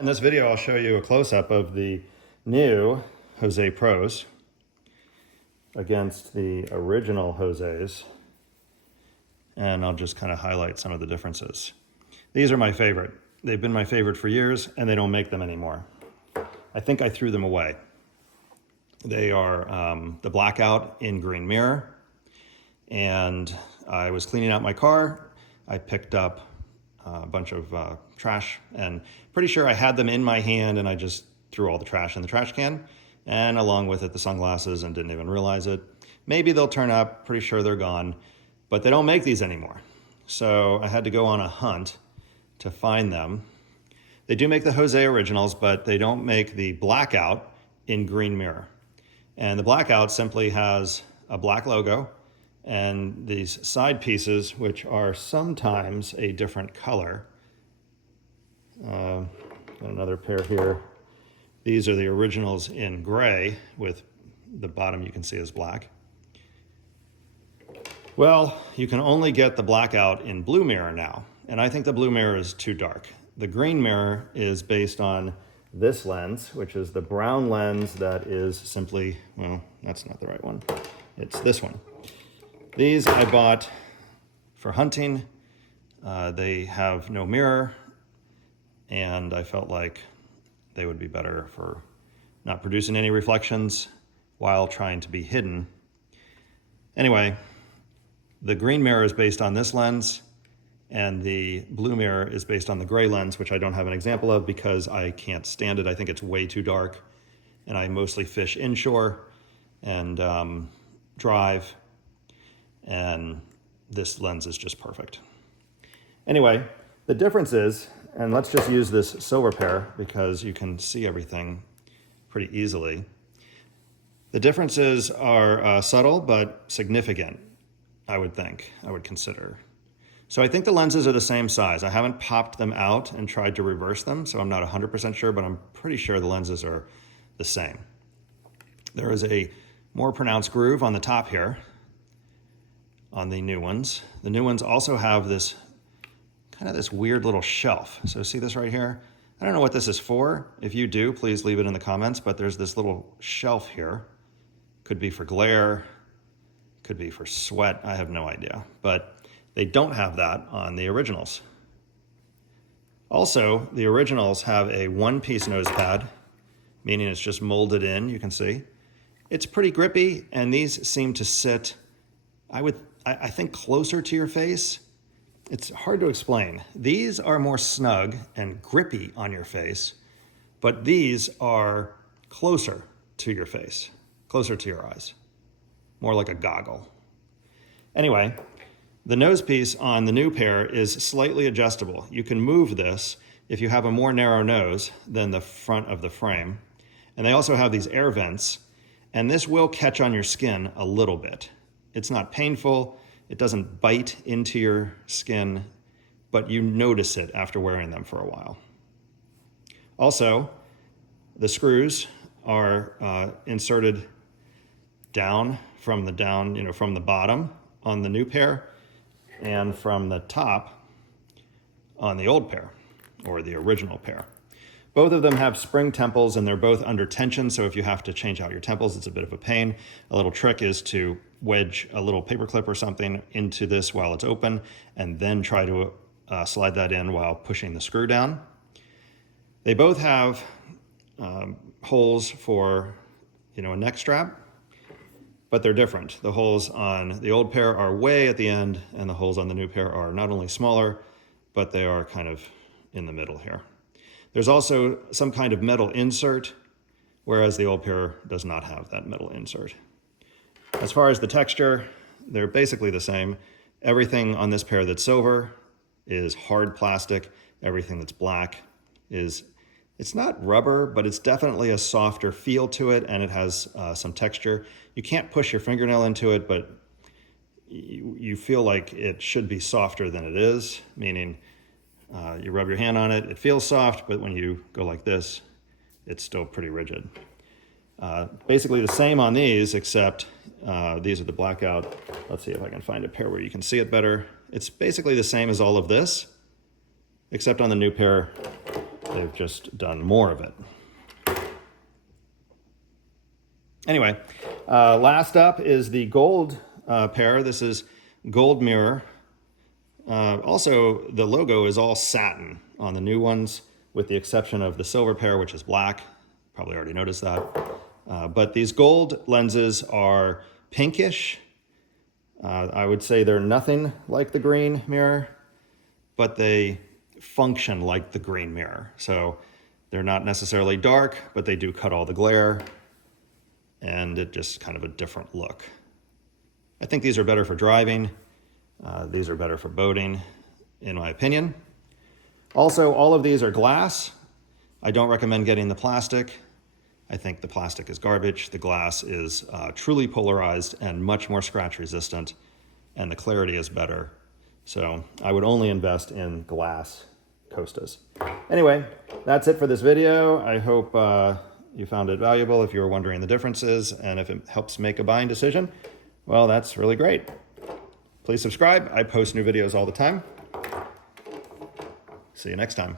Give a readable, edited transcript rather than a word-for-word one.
In this video, I'll show you a close-up of the new Jose Pros against the original Jose's, and I'll just kind of highlight some of the differences. These are my favorite. They've been my favorite for years, and they don't make them anymore. I think I threw them away. They are the blackout in green mirror, and I was cleaning out my car. I picked up a bunch of trash, and pretty sure I had them in my hand, and I just threw all the trash in the trash can, and along with it the sunglasses, and didn't even realize it. Maybe they'll turn up, pretty sure they're gone, but they don't make these anymore. So I had to go on a hunt to find them. They do make the Jose originals, but they don't make the blackout in green mirror. And the blackout simply has a black logo and these side pieces, which are sometimes a different color. Got another pair here. These are the originals in gray, with the bottom you can see is black. Well, you can only get the blackout in blue mirror now, and I think the blue mirror is too dark. The green mirror is based on this lens, which is the brown lens that is simply, well, that's not the right one. It's this one. These I bought for hunting. They have no mirror, and I felt like they would be better for not producing any reflections while trying to be hidden. Anyway, the green mirror is based on this lens, and the blue mirror is based on the gray lens, which I don't have an example of because I can't stand it. I think it's way too dark, and I mostly fish inshore and drive, and this lens is just perfect. Anyway, the difference is, and let's just use this silver pair because you can see everything pretty easily. The differences are subtle but significant, I would think, I would consider. So I think the lenses are the same size. I haven't popped them out and tried to reverse them, so I'm not 100% sure, but I'm pretty sure the lenses are the same. There is a more pronounced groove on the top here on the new ones. The new ones also have this kind of this weird little shelf. So see this right here? I don't know what this is for. If you do, please leave it in the comments, but there's this little shelf here. Could be for glare, could be for sweat, I have no idea. But they don't have that on the originals. Also, the originals have a one-piece nose pad, meaning it's just molded in, you can see. It's pretty grippy, and these seem to sit, I think, closer to your face. It's hard to explain. These are more snug and grippy on your face, but these are closer to your face, closer to your eyes, more like a goggle. Anyway, the nose piece on the new pair is slightly adjustable. You can move this if you have a more narrow nose than the front of the frame. And they also have these air vents, and this will catch on your skin a little bit. It's not painful, it doesn't bite into your skin, but you notice it after wearing them for a while. Also, the screws are inserted down from the bottom on the new pair, and from the top on the old pair, or the original pair. Both of them have spring temples, and they're both under tension, so if you have to change out your temples, it's a bit of a pain. A little trick is to wedge a little paper clip or something into this while it's open, and then try to slide that in while pushing the screw down. They both have holes for a neck strap, but they're different. The holes on the old pair are way at the end, and the holes on the new pair are not only smaller, but they are kind of in the middle here. There's also some kind of metal insert, whereas the old pair does not have that metal insert. As far as the texture, they're basically the same. Everything on this pair that's silver is hard plastic. Everything that's black is, it's not rubber, but it's definitely a softer feel to it, and it has some texture. You can't push your fingernail into it, but you feel like it should be softer than it is, meaning you rub your hand on it, it feels soft, but when you go like this, it's still pretty rigid. Basically the same on these, except these are the blackout. Let's see if I can find a pair where you can see it better. It's basically the same as all of this, except on the new pair, They've just done more of it. Anyway, last up is the gold pair. This is gold mirror. Also, the logo is all satin on the new ones, with the exception of the silver pair, which is black. Probably already noticed that. But these gold lenses are pinkish. I would say they're nothing like the green mirror, but they function like the green mirror. So they're not necessarily dark, but they do cut all the glare, and it just kind of a different look. I think these are better for driving. These are better for boating, in my opinion. Also, all of these are glass. I don't recommend getting the plastic. I think the plastic is garbage. The glass is truly polarized and much more scratch resistant, and the clarity is better. So I would only invest in glass Costas. Anyway, that's it for this video. I hope you found it valuable. If you were wondering the differences and if it helps make a buying decision, well, that's really great. Please subscribe. I post new videos all the time. See you next time.